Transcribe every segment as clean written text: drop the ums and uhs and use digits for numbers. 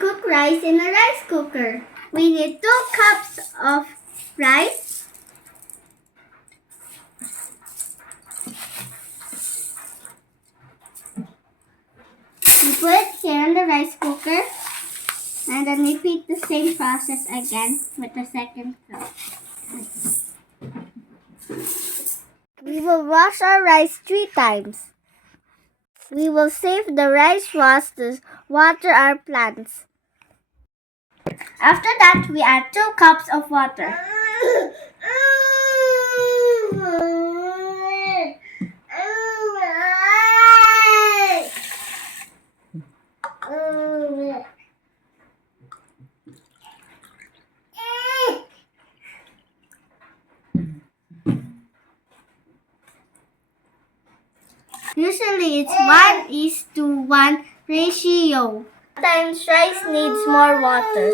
cook rice in a rice cooker. We need 2 cups of rice, we put it here in the rice cooker, and then repeat the same process again with the second cup. We will wash our rice 3 times. We will save the rice wash to water our plants. After that, we add 2 cups of water. Usually it's 1:1 ratio. Sometimes rice needs more water.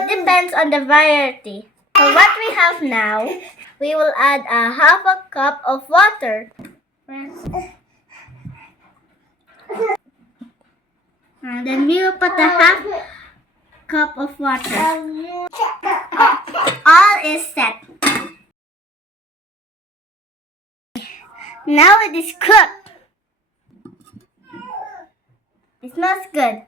It depends on the variety. For what we have now, we will add a half a cup of water. And then we will put a half cup of water. All is set. Now it is cooked. It smells good.